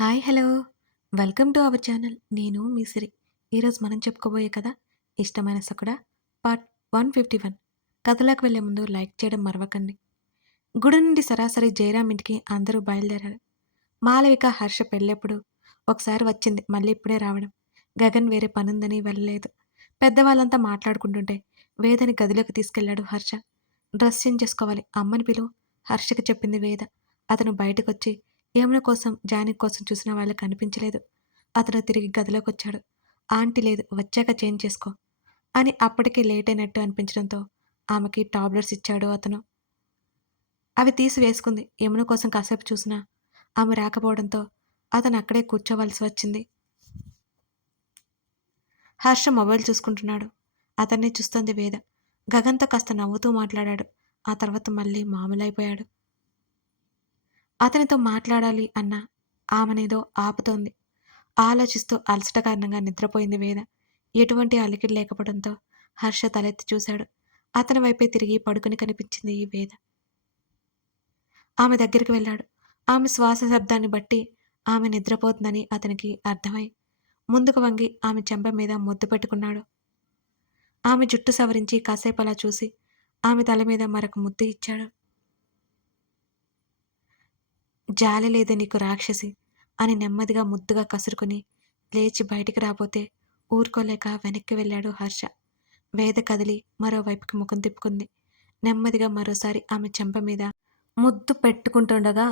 Hi hello! Welcome to our channel. నేను మీ సిరి. ఈరోజు మనం చెప్పుకోబోయే కథ 'ఇష్టమైన సకుడ' పార్ట్ 151. కథలోకి వెళ్ళే ముందు లైక్ చేయడం మరవకండి. గుడి నుండి సరాసరి జయరాం ఇంటికి అందరూ బయలుదేరారు. మాలవిక, హర్ష పెళ్ళెప్పుడు? ఒకసారి వచ్చింది, మళ్ళీ ఇప్పుడే రావడం. గగన్ వేరే పనుందని వెళ్ళలేదు. పెద్దవాళ్ళంతా మాట్లాడుకుంటుంటే వేదని గదిలోకి తీసుకెళ్లాడు హర్ష. డ్రెస్ చేంజ్ చేసుకోవాలి, అమ్మని పిలువు హర్షకి చెప్పింది వేద. అతను బయటకొచ్చి యమున కోసం, జానకి కోసం చూసిన వాళ్ళు కనిపించలేదు. అతను తిరిగి గదిలోకొచ్చాడు. ఆంటీ లేదు, వచ్చాక చేంజ్ చేసుకో అని అప్పటికే లేట్ అయినట్టు అనిపించడంతో ఆమెకి టాబ్లెట్స్ ఇచ్చాడు అతను. అవి తీసి వేసుకుంది. యమున కోసం కాసేపు చూసినా ఆమె రాకపోవడంతో అతను అక్కడే కూర్చోవలసి వచ్చింది. హర్ష మొబైల్ చూసుకుంటున్నాడు. అతన్నే చూస్తోంది వేద. గగన్తో కాస్త నవ్వుతూ మాట్లాడాడు. ఆ తర్వాత మళ్ళీ మామూలైపోయాడు. అతనితో మాట్లాడాలి అన్న ఆమెనేదో ఆపుతోంది. ఆలోచిస్తూ అలసట కారణంగా నిద్రపోయింది వేద. ఎటువంటి అలికిడి లేకపోవడంతో హర్ష తలెత్తి చూశాడు. అతని వైపే తిరిగి పడుకుని కనిపించింది ఈ వేద. ఆమె దగ్గరికి వెళ్ళాడు. ఆమె శ్వాస శబ్దాన్ని బట్టి ఆమె నిద్రపోతుందని అతనికి అర్థమై ముందుకు వంగి ఆమె చెంప మీద ముద్దు పెట్టుకున్నాడు. ఆమె జుట్టు సవరించి కాసేపు అలా చూసి ఆమె తల మీద మరొక ముద్దు ఇచ్చాడు. జాలి లేదే నీకు రాక్షసి అని నెమ్మదిగా ముద్దుగా కసురుకుని లేచి బయటికి రాబోతే ఊరుకోలేక వెనక్కి వెళ్ళాడు హర్ష. వేద కదిలి మరోవైపుకి ముఖం తిప్పుకుంది. నెమ్మదిగా మరోసారి ఆమె చెంప మీద ముద్దు పెట్టుకుంటుండగా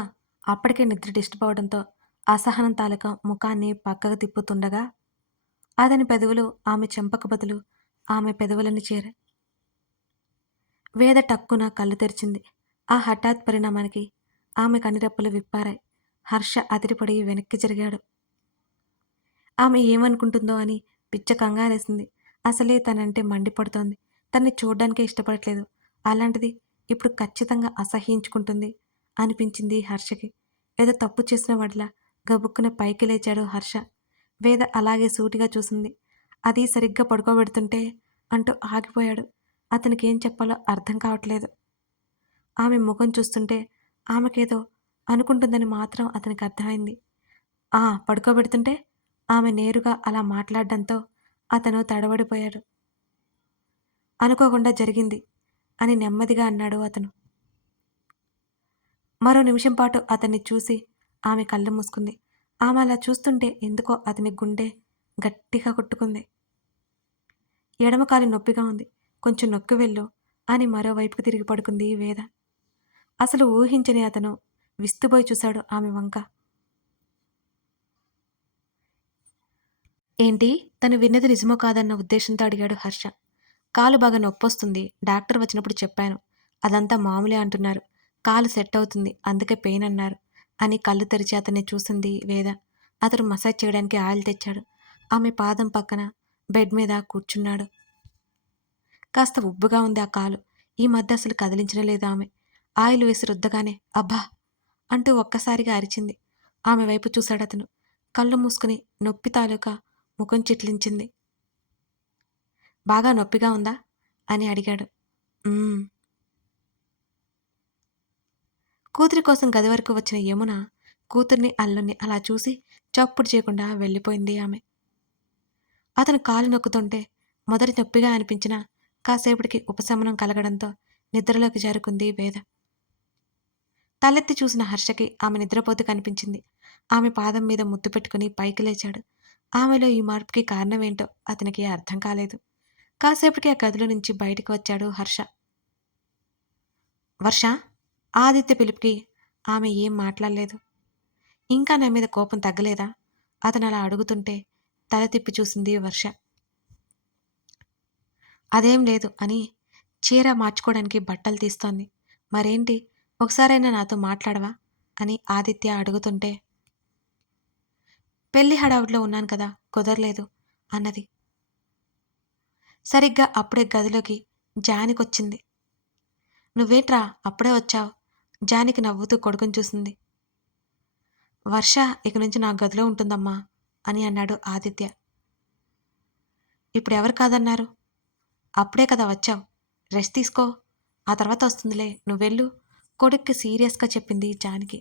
అప్పటికే నిద్ర డిస్టర్బ్ అవడంతో అసహనం తాలూకా ముఖాన్ని పక్కకు తిప్పుతుండగా అతని పెదవులు ఆమె చెంపకు బదులు ఆమె పెదవులని చేరాయి. వేద టక్కున కళ్ళు తెరిచింది. ఆ హఠాత్ పరిణామానికి ఆమె కనిరెప్పలు విప్పారాయి. హర్ష అదిరిపడి వెనక్కి జరిగాడు. ఆమె ఏమనుకుంటుందో అని పిచ్చ కంగారేసింది. అసలే తనంటే మండిపడుతోంది. తన్ని చూడ్డానికే ఇష్టపడట్లేదు. అలాంటిది ఇప్పుడు ఖచ్చితంగా అసహ్యించుకుంటుంది అనిపించింది హర్షకి. ఏదో తప్పు చేసిన వాడిలా గబుక్కున పైకి లేచాడు హర్ష. వేద అలాగే సూటిగా చూసింది. అది సరిగ్గా పడుకోబెడుతుంటే అంటూ ఆగిపోయాడు. అతనికేం చెప్పాలో అర్థం కావట్లేదు. ఆమె ముఖం చూస్తుంటే ఆమెకేదో అనుకుంటుందని మాత్రం అతనికి అర్థమైంది. పడుకోబెడుతుంటే ఆమె నేరుగా అలా మాట్లాడడంతో అతను తడబడిపోయాడు. అనుకోకుండా జరిగింది అని నెమ్మదిగా అన్నాడు అతను. మరో నిమిషం పాటు అతన్ని చూసి ఆమె కళ్ళు మూసుకుంది. ఆమె అలా చూస్తుంటే ఎందుకో అతని గుండె గట్టిగా కొట్టుకుంది. ఎడమ కాలి నొప్పిగా ఉంది, కొంచెం నొక్కి వెళ్ళు అని మరోవైపుకి తిరిగి పడుకుంది వేద. అసలు ఊహించని అతను విస్తుపోయి చూశాడు ఆమె వంక. ఏంటి, తను విన్నది నిజమో కాదన్న ఉద్దేశంతో అడిగాడు హర్ష. కాలు బాగా నొప్పొస్తుంది, డాక్టర్ వచ్చినప్పుడు చెప్పాను. అదంతా మామూలే అంటున్నారు. కాలు సెట్ అవుతుంది, అందుకే పెయిన్ అన్నారు అని కళ్ళు తెరిచి అతన్ని చూసింది వేద. అతను మసాజ్ చేయడానికి ఆయిల్ తెచ్చాడు. ఆమె పాదం పక్కన బెడ్ మీద కూర్చున్నాడు. కాస్త ఉబ్బుగా ఉంది ఆ కాలు. ఈ మధ్య అసలు కదిలించడం లేదు ఆమె. ఆయిల్ వేసి రుద్దగానే అబ్బా అంటూ ఒక్కసారిగా అరిచింది. ఆమె వైపు చూశాడతను. కళ్ళు మూసుకుని నొప్పి తాలూకా ముఖం చిట్లించింది. బాగా నొప్పిగా ఉందా అని అడిగాడు. "ఉమ్." కూతురి కోసం గది వరకు వచ్చిన యమున కూతుర్ని, అల్లుణ్ణి అలా చూసి చప్పుడు చేయకుండా వెళ్ళిపోయింది ఆమె. అతను కాలు నొక్కుతుంటే మొదటి నొప్పిగా అనిపించినా కాసేపటికి ఉపశమనం కలగడంతో నిద్రలోకి జారుకుంది వేద. తలెత్తి చూసిన హర్షకి ఆమె నిద్రపోతూ కనిపించింది. ఆమె పాదం మీద ముద్దు పెట్టుకుని పైకి లేచాడు. ఆమెలో ఈ మార్పుకి కారణమేంటో అతనికి అర్థం కాలేదు. కాసేపటికి ఆ గదిలో నుంచి బయటకు వచ్చాడు హర్ష. వర్ష, ఆదిత్య పిలుపుకి ఆమె ఏం మాట్లాడలేదు. ఇంకా నా మీద కోపం తగ్గలేదా అతను అలా అడుగుతుంటే తల తిప్పి చూసింది వర్ష. అదేం లేదు అని చీర మార్చుకోవడానికి బట్టలు తీస్తోంది. మరేంటి, ఒకసారైనా నాతో మాట్లాడవా అని ఆదిత్య అడుగుతుంటే పెళ్లి హడావుడిలో ఉన్నాను కదా, కుదరలేదు అన్నది. సరిగ్గా అప్పుడే గదిలోకి జానికొచ్చింది. నువ్వేంట్రా అప్పుడే వచ్చావు? జానికి నవ్వుతూ కొడుకుని చూసింది. వర్ష ఇక నుంచి నా గదిలో ఉంటుందమ్మా అని అన్నాడు ఆదిత్య. ఇప్పుడెవరు కాదన్నారు? అప్పుడే కదా వచ్చావు, రెస్ట్ తీసుకో, ఆ తర్వాత వస్తుందిలే, నువ్వెళ్ళు కొడుక్కి సీరియస్గా చెప్పింది జానకి.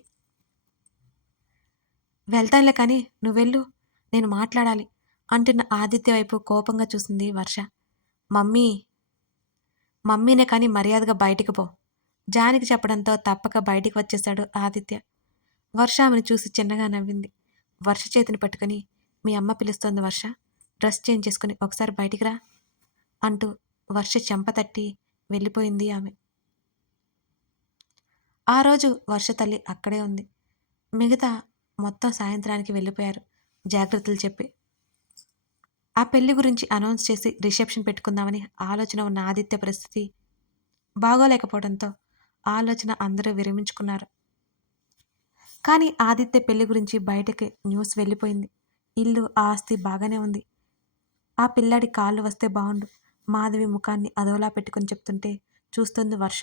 వెళ్తానులే కానీ నువ్వెళ్ళు. నేను మాట్లాడాలి అంటున్న ఆదిత్య వైపు కోపంగా చూసింది వర్ష. మమ్మీ, మమ్మీనే కానీ మర్యాదగా బయటికి పో. జానికి చెప్పడంతో తప్పక బయటికి వచ్చేశాడు ఆదిత్య. వర్ష ఆమెను చూసి చిన్నగా నవ్వింది. వర్ష చేతిని పట్టుకుని, మీ అమ్మ పిలుస్తోంది వర్ష. డ్రెస్ చేంజ్ చేసుకుని ఒకసారి బయటికి రా అంటూ వర్ష చెంప తట్టి వెళ్ళిపోయింది ఆమె. ఆ రోజు వర్ష తల్లి అక్కడే ఉంది. మిగతా మొత్తం సాయంత్రానికి వెళ్ళిపోయారు జాగ్రత్తలు చెప్పి. ఆ పెళ్లి గురించి అనౌన్స్ చేసి రిసెప్షన్ పెట్టుకుందామని ఆలోచన ఉన్న ఆదిత్య పరిస్థితి బాగోలేకపోవడంతో ఆలోచన అందరూ విరమించుకున్నారు. కానీ ఆదిత్య పెళ్లి గురించి బయటకి న్యూస్ వెళ్ళిపోయింది. ఇల్లు, ఆస్తి బాగానే ఉంది. ఆ పిల్లాడి కాళ్ళు వస్తే బావుండు. మాధవి ముఖాన్ని అదోలా పెట్టుకుని చెప్తుంటే చూస్తుంది వర్ష.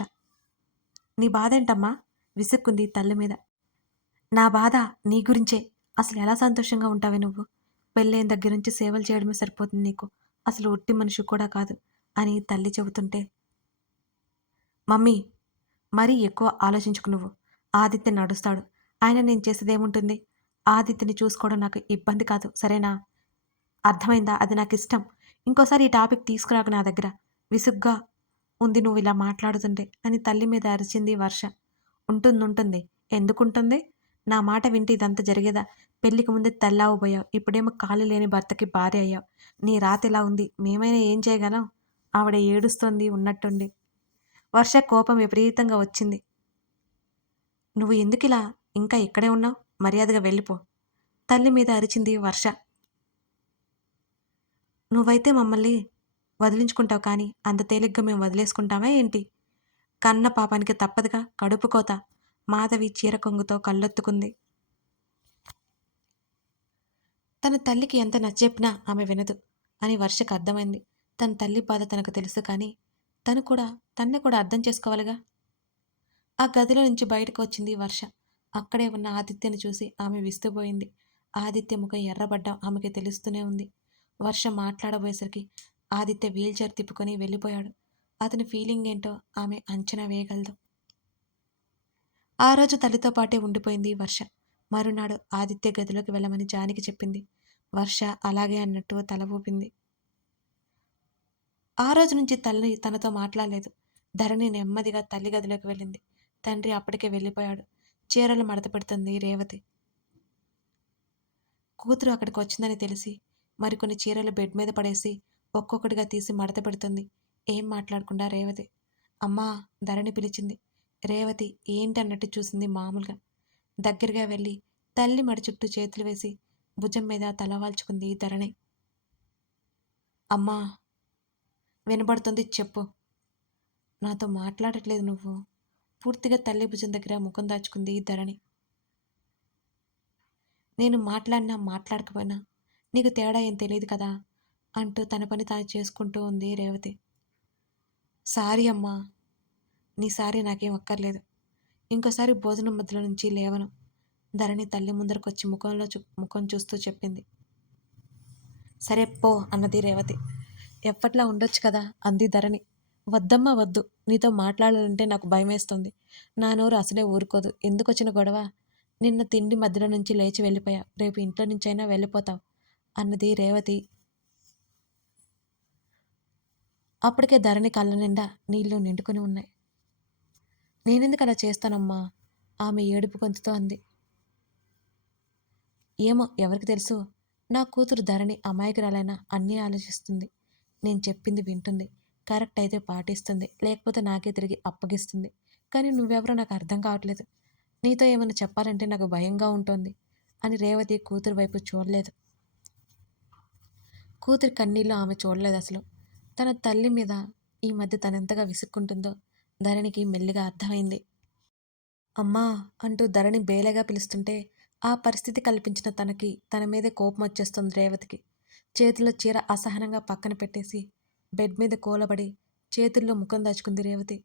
నీ బాధేంటమ్మా? విసుక్కుంది తల్లి మీద. నా బాధ నీ గురించే. అసలు ఎలా సంతోషంగా ఉంటావే నువ్వు? పెళ్ళైన దగ్గర నుంచి సేవలు చేయడమే సరిపోతుంది నీకు. అసలు ఒట్టి మనిషి కూడా కాదు అని తల్లి చెబుతుంటే, మమ్మీ, మరీ ఎక్కువ ఆలోచించుకు నువ్వు. ఆదిత్య నడుస్తాడు. ఆయన నేను చేసేదేముంటుంది? ఆదిత్యని చూసుకోవడం నాకు ఇబ్బంది కాదు, సరేనా? అర్థమైందా? అది నాకిష్టం. ఇంకోసారి ఈ టాపిక్ తీసుకురాకు నా దగ్గర. విసుగ్గా ఉంది నువ్వు ఇలా మాట్లాడుతుంటే అని తల్లి మీద అరిచింది వర్ష. ఉంటుందుంటుంది. ఎందుకుంటుంది? నా మాట వింటే ఇదంతా జరిగేదా? పెళ్ళికి ముందే తల్లావబోయావు. ఇప్పుడేమో కాళ్ళు లేని భర్తకి భార్య అయ్యావు. నీ రాత ఇలా ఉంది. మేమైనా ఏం చేయగలం? ఆవిడ ఏడుస్తోంది ఉన్నట్టుండి. వర్ష కోపం విపరీతంగా వచ్చింది. నువ్వు ఎందుకిలా ఇంకా ఇక్కడే ఉన్నావు? మర్యాదగా వెళ్ళిపో. తల్లి మీద అరిచింది వర్ష. నువ్వైతే మమ్మల్ని వదిలించుకుంటావు కానీ అంత తేలిగ్గా మేము వదిలేసుకుంటామా ఏంటి? కన్న పాపానికి తప్పదుగా కడుపు కోత. మాధవి చీర కొంగుతో కళ్ళొత్తుకుంది. తన తల్లికి ఎంత నచ్చెప్పినా ఆమె వినదు అని వర్షకు అర్థమైంది. తన తల్లి బాధ తనకు తెలుసు కానీ తన్ని కూడా అర్థం చేసుకోవాలిగా. ఆ గదిలో నుంచి బయటకు వచ్చింది వర్ష. అక్కడే ఉన్న ఆదిత్యను చూసి ఆమె విస్తుపోయింది. ఆదిత్య ముఖం ఎర్రబడ్డం ఆమెకి తెలుస్తూనే ఉంది. వర్ష మాట్లాడబోయేసరికి ఆదిత్య వీల్చైర్ తిప్పుకొని వెళ్ళిపోయాడు. అతని ఫీలింగ్ ఏంటో ఆమె అంచనా వేయగలదు. ఆ రోజు తల్లితో పాటే ఉండిపోయింది వర్ష. మరునాడు ఆదిత్య గదిలోకి వెళ్ళమని జానికి చెప్పింది. వర్ష అలాగే అన్నట్టు తల ఊపింది. ఆ రోజు నుంచి తల్లి తనతో మాట్లాడలేదు. ధరణి నెమ్మదిగా తల్లి గదిలోకి వెళ్ళింది. తండ్రి అప్పటికే వెళ్ళిపోయాడు. చీరలు మడత పెడుతుంది రేవతి. కూతురు అక్కడికి వచ్చిందని తెలిసి మరికొన్ని చీరలు బెడ్ మీద పడేసి ఒక్కొక్కటిగా తీసి మడత పెడుతుంది. ఏం మాట్లాడకుండా రేవతి. అమ్మా, ధరణి పిలిచింది. రేవతి ఏంటన్నట్టు చూసింది మామూలుగా. దగ్గరగా వెళ్ళి తల్లి మడి చుట్టూ చేతులు వేసి భుజం మీద తలవాల్చుకుంది ధరణి. అమ్మా, వినబడుతుంది, చెప్పు. నాతో మాట్లాడట్లేదు నువ్వు. పూర్తిగా తల్లి భుజం దగ్గర ముఖం దాచుకుంది ధరణి. నేను మాట్లాడినా మాట్లాడకపోయినా నీకు తేడా ఏం తెలియదు కదా అంటూ తన పని తాను చేసుకుంటూ ఉంది రేవతి. సారీ అమ్మా, నీ సారీ నాకేం అక్కర్లేదు. ఇంకోసారి భోజనం మధ్యలో నుంచి లేవను. ధరణి తల్లి ముందరకొచ్చి ముఖం చూస్తూ చెప్పింది. సరే పో అన్నది రేవతి. ఎప్పట్లా ఉండొచ్చు కదా అంది ధరణి. వద్దమ్మా వద్దు. నీతో మాట్లాడాలంటే నాకు భయమేస్తుంది. నా నోరు అసలే ఊరుకోదు. ఎందుకొచ్చిన గొడవ? నిన్న తిండి మధ్యలో నుంచి లేచి వెళ్ళిపోయా. రేపు ఇంట్లో నుంచైనా వెళ్ళిపోతావు అన్నది రేవతి. అప్పటికే ధరణి కళ్ళ నిండా నీళ్లు నిండుకొని ఉన్నాయి. నేనెందుకు అలా చేస్తానమ్మా? ఆమె ఏడుపు గొంతుతో అంది. ఏమో ఎవరికి తెలుసు? నా కూతురు ధరణి అమాయకురాలైనా అన్నీ ఆలోచిస్తుంది. నేను చెప్పింది వింటుంది. కరెక్ట్ అయితే పాటిస్తుంది. లేకపోతే నాకే తిరిగి అప్పగిస్తుంది. కానీ నువ్వెవరో నాకు అర్థం కావట్లేదు. నీతో ఏమైనా చెప్పాలంటే నాకు భయంగా ఉంటుంది అని రేవతి కూతురు వైపు చూడలేదు. కూతురి కన్నీళ్ళు ఆమె చూడలేదు అసలు. తన తల్లి మీద ఈ మధ్య తనెంతగా విసుక్కుంటుందో ధరణికి మెల్లిగా అర్థమైంది. అమ్మా అంటూ ధరణి బేలగా పిలుస్తుంటే ఆ పరిస్థితి కల్పించిన తనకి తన మీదే కోపం వచ్చేస్తుంది రేవతికి. చేతిలో చీర అసహనంగా పక్కన పెట్టేసి బెడ్ మీద కూలబడి చేతుల్లో ముఖం దాచుకుంది రేవతి.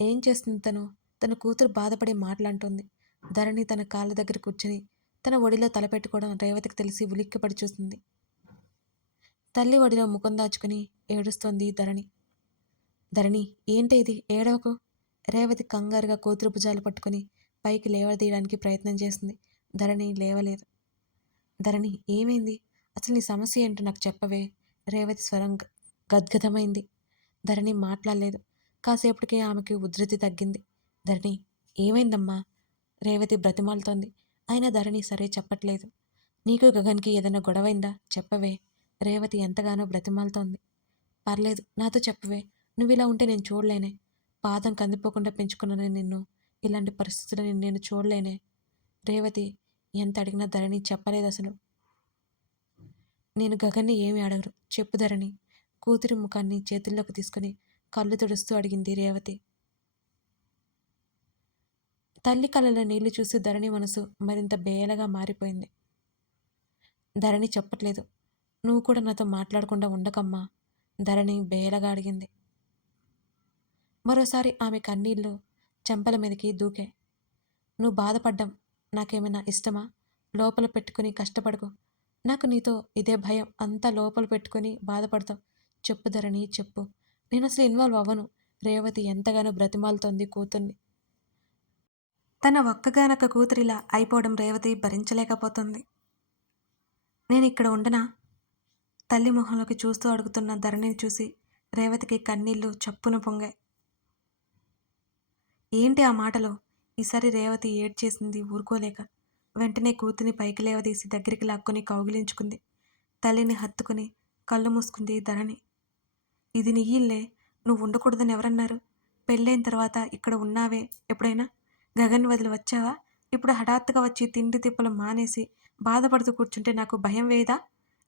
ఏం చేస్తుంది తను? తన కూతురు బాధపడి మాటలంటుంది. ధరణి తన కాళ్ళ దగ్గర కూర్చుని తన ఒడిలో తలపెట్టుకోవడం రేవతికి తెలిసి ఉలిక్కిపడి చూస్తుంది. తల్లి ఒడిలో ముఖం దాచుకుని ఏడుస్తోంది ధరణి. ధరణి, ఏంటి ఇది? ఏడవకు. రేవతి కంగారుగా కూతురు భుజాలు పట్టుకుని పైకి లేవదీయడానికి ప్రయత్నం చేసింది. ధరణి లేవలేదు. ధరణి ఏమైంది? అసలు నీ సమస్య ఏంటో నాకు చెప్పవే? రేవతి స్వరం గద్గదమైంది. ధరణి మాట్లాడలేదు. కాసేపటికే ఆమెకి ఉధృతి తగ్గింది. ధరణి ఏమైందమ్మా? రేవతి బ్రతిమాలుతోంది. అయినా ధరణి సరే చెప్పట్లేదు. నీకు గగన్‌కి ఏదైనా గొడవైందా? చెప్పవే? రేవతి ఎంతగానో బ్రతిమాలుతోంది. పర్లేదు నాతో చెప్పవే? నువ్విలా ఉంటే నేను చూడలేనే. పాదం కందిపోకుండా పెంచుకున్న నిన్ను ఇలాంటి పరిస్థితుల్లో నేను చూడలేనే. రేవతి ఎంత అడిగినా ధరణి చెప్పలేదసలు. నేను గగన్‌ని ఏమీ అడగను. చెప్పు ధరణి. కూతురి ముఖాన్ని చేతుల్లోకి తీసుకొని కళ్ళు తుడుస్తూ అడిగింది రేవతి. తల్లి కళ్ళలో నీళ్లు చూసి ధరణి మనసు మరింత బేలగా మారిపోయింది. ధరణి చెప్పట్లేదు. నువ్వు కూడా నాతో మాట్లాడకుండా ఉండకమ్మా. ధరణి బేలగా అడిగింది. మరోసారి ఆమె కన్నీళ్లు చెంపల మీదకి దూకాయి. నువ్వు బాధపడ్డం నాకేమైనా ఇష్టమా? లోపల పెట్టుకుని కష్టపడకు. నాకు నీతో ఇదే భయం. అంతా లోపల పెట్టుకొని బాధపడతావు. చెప్పు ధరణి చెప్పు. నేనసలు ఇన్వాల్వ్ అవ్వను. రేవతి ఎంతగానో బ్రతిమాలుతోంది కూతుర్ని. తన ఒక్కగానొక్క కూతురిలా అయిపోవడం రేవతి భరించలేకపోతుంది. నేనిక్కడ ఉండనా? తల్లి మొహంలోకి చూస్తూ అడుగుతున్న ధరణిని చూసి రేవతికి కన్నీళ్లు చప్పున పొంగాయి. ఏంటి ఆ మాటలు? ఈసారి రేవతి ఏడ్చేసింది ఊరుకోలేక. వెంటనే కూతుర్ని పైకి లేవదీసి దగ్గరికి లాక్కొని కౌగిలించుకుంది. తల్లిని హత్తుకుని కళ్ళు మూసుకుంది ధరణి. ఇది నీ ఇల్లే. నువ్వు ఉండకూడదని ఎవరన్నారు? పెళ్ళైన తర్వాత ఇక్కడ ఉన్నావే ఎప్పుడైనా? గగన్ వదిలి వచ్చావా? ఇప్పుడు హఠాత్తుగా వచ్చి తిండి తిప్పలు మానేసి బాధపడుతూ కూర్చుంటే నాకు భయం వేయదా?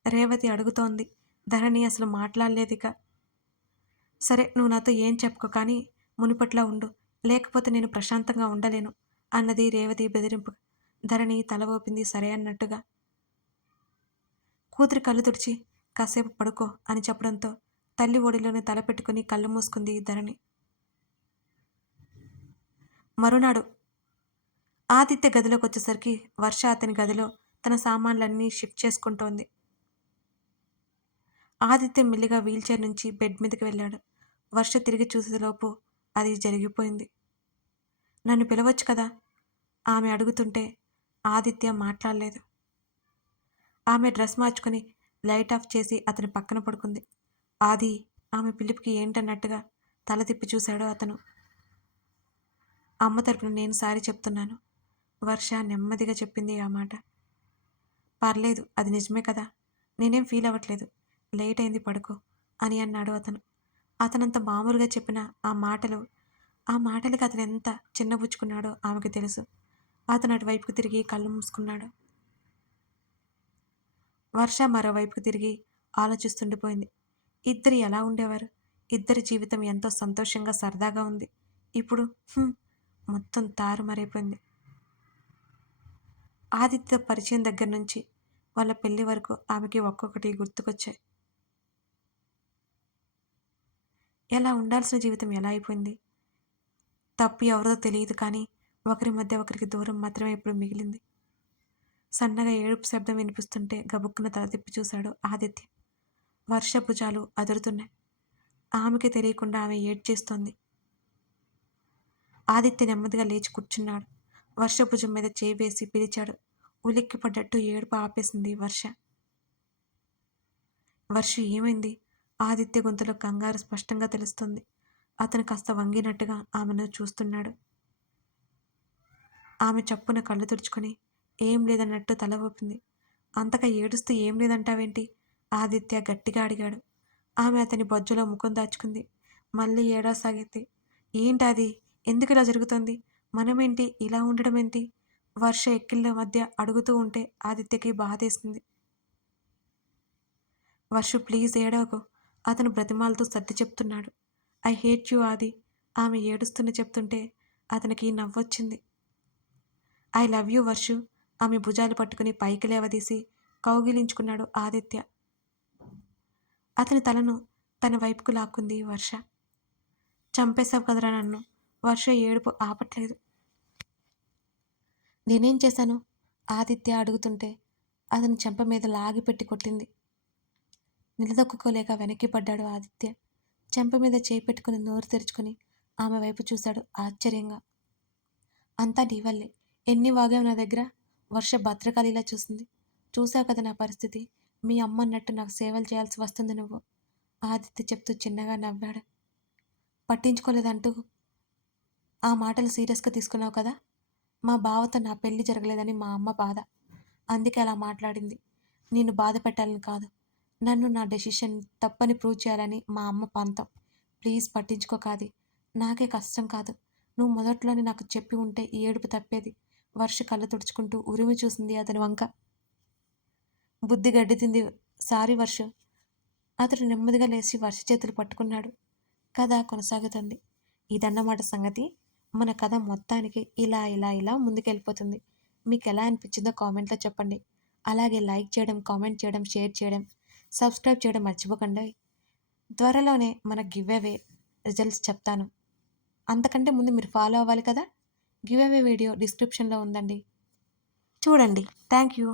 రేవతి అడుగుతోంది. ధరణి అసలు మాట్లాడలేదిక. సరే నువ్వు నాతో ఏం చెప్పుకో కానీ మునుపట్లా ఉండు. లేకపోతే నేను ప్రశాంతంగా ఉండలేను అన్నది రేవతి బెదిరింపు. ధరణి తల ఊపింది సరే అన్నట్టుగా. కూతురి కళ్ళు తుడిచి కాసేపు పడుకో అని చెప్పడంతో తల్లి ఒడిలోనే తల పెట్టుకుని కళ్ళు మూసుకుంది ధరణి. మరునాడు ఆదిత్య గదిలోకొచ్చేసరికి వర్ష అతని గదిలో తన సామాన్లన్నీ షిఫ్ట్ చేసుకుంటోంది. ఆదిత్య మెల్లిగా వీల్‌చైర్ నుంచి బెడ్ మీదకి వెళ్ళాడు. వర్ష తిరిగి చూసేలోపు అది జరిగిపోయింది. నన్ను పిలవచ్చు కదా? ఆమె అడుగుతుంటే ఆదిత్య మాట్లాడలేదు. ఆమె డ్రెస్ మార్చుకొని లైట్ ఆఫ్ చేసి అతని పక్కన పడుకుంది. ఆది ఆమె పిలుపుకి ఏంటన్నట్టుగా తల తిప్పి చూశాడు అతను. అమ్మ తరపున నేను సారీ చెప్తున్నాను. వర్ష నెమ్మదిగా చెప్పింది ఆ మాట. పర్లేదు అది నిజమే కదా. నేనేం ఫీల్ అవ్వట్లేదు. లేట్ అయింది పడుకో అని అన్నాడు అతను. అతనంత మామూలుగా చెప్పిన ఆ మాటలకి అతను ఎంత చిన్నబుచ్చుకున్నాడో ఆమెకు తెలుసు. అతను అటువైపుకు తిరిగి కళ్ళు మూసుకున్నాడు. వర్ష మరోవైపుకు తిరిగి ఆలోచిస్తుండిపోయింది. ఇద్దరు ఎలా ఉండేవారు? ఇద్దరి జీవితం ఎంతో సంతోషంగా సరదాగా ఉంది. ఇప్పుడు మొత్తం తారుమారైపోయింది. ఆదిత్య పరిచయం దగ్గర నుంచి వాళ్ళ పెళ్లి వరకు ఆమెకి ఒక్కొక్కటి గుర్తుకొచ్చాయి. ఎలా ఉండాల్సిన జీవితం ఎలా అయిపోయింది? తప్పు ఎవరిదో తెలియదు కానీ ఒకరి మధ్య ఒకరికి దూరం మాత్రమే ఇప్పుడు మిగిలింది. సన్నగా ఏడుపు శబ్దం వినిపిస్తుంటే గబుక్కున తల తిప్పి చూశాడు ఆదిత్య. వర్ష భుజాలు అదురుతున్నాయి. ఆమెకి తెలియకుండా ఆమె ఏడ్చేస్తోంది. ఆదిత్య నెమ్మదిగా లేచి కూర్చున్నాడు. వర్ష భుజం మీద చేయి వేసి పిలిచాడు. ఉలిక్కిపడ్డట్టు ఏడుపు ఆపేసింది వర్ష. వర్ష ఏమైంది? ఆదిత్య గొంతులో కంగారు స్పష్టంగా తెలుస్తుంది. అతను కాస్త వంగినట్టుగా ఆమెను చూస్తున్నాడు. ఆమె చప్పున కళ్ళు తుడుచుకొని ఏం లేదన్నట్టు తల ఊపింది. అంతగా ఏడుస్తూ ఏం లేదంటావేంటి? ఆదిత్య గట్టిగా అడిగాడు. ఆమె అతని బొజ్జలో ముఖం దాచుకుంది. మళ్ళీ ఏడవసాగింది. ఏంటది? ఎందుకిలా జరుగుతోంది? మనమేంటి ఇలా ఉండడమేంటి? వర్ష ఎక్కిళ్ళ మధ్య అడుగుతూ ఉంటే ఆదిత్యకి బాధేసింది. వర్షు ప్లీజ్ ఏడవకు. అతను బ్రతిమాలుతూ సర్ది చెప్తున్నాడు. ఐ హేట్ యూ ఆది. ఆమె ఏడుస్తూనే చెప్తుంటే అతనికి నవ్వొచ్చింది. I love you Varshu. ఆమె భుజాలు పట్టుకుని పైకి లేవదీసి కౌగిలించుకున్నాడు ఆదిత్య. అతని తలను తన వైపుకు లాక్కుంది వర్ష. చంపేశావు కదరా నన్ను. వర్ష ఏడుపు ఆపట్లేదు. నేనేం చేశాను? ఆదిత్య అడుగుతుంటే అతని చెంప మీద లాగిపెట్టి కొట్టింది. నిలదొక్కుకోలేక వెనక్కి పడ్డాడు ఆదిత్య. చెంప మీద చేయి పెట్టుకుని నోరు తెరుచుకొని ఆమె వైపు చూశాడు ఆశ్చర్యంగా. అంతా నీ వల్లే. ఎన్ని వాగావు నా దగ్గర? వర్ష భద్రకాళిలా చూసింది. చూసావు కదా నా పరిస్థితి. మీ అమ్మన్నట్టు నాకు సేవలు చేయాల్సి వస్తుంది నువ్వు. ఆదిత్య చెప్తూ చిన్నగా నవ్వాడు. పట్టించుకోలేదంటూ ఆ మాటలు సీరియస్‌గా తీసుకున్నావు కదా! మా బావతో నా పెళ్లి జరగలేదని మా అమ్మ బాధ. అందుకే అలా మాట్లాడింది. నిన్ను బాధ పెట్టాలని కాదు. నన్ను నా డెసిషన్ తప్పని ప్రూవ్ చేయాలని మా అమ్మ పంతం. ప్లీజ్ పట్టించుకోకు ఆది. నాకే కష్టం కాదు. నువ్వు మొదట్లోనే నాకు చెప్పి ఉంటే ఈ ఏడుపు తప్పేది. వర్ష కళ్ళు తుడుచుకుంటూ ఉరిమి చూసింది అతని వంక. బుద్ధి గడ్డి తింది. సారీ వర్షు. అతడు నెమ్మదిగా లేచి వర్ష చేతులు పట్టుకున్నాడు. కథ కొనసాగుతుంది. ఇదన్నమాట సంగతి. మన కథ మొత్తానికి ఇలా ముందుకెళ్ళిపోతుంది. మీకెలా అనిపించిందో కామెంట్‌లో చెప్పండి. అలాగే లైక్ చేయడం, కామెంట్ చేయడం, షేర్ చేయడం, సబ్స్క్రైబ్ చేయడం మర్చిపోకండి. త్వరలోనే మన గివ్ అవే రిజల్ట్స్ చెప్తాను. అంతకంటే ముందు మీరు ఫాలో అవ్వాలి కదా! గివ్ అవే వీడియో డిస్క్రిప్షన్‌లో ఉందండి. చూడండి. Thank you.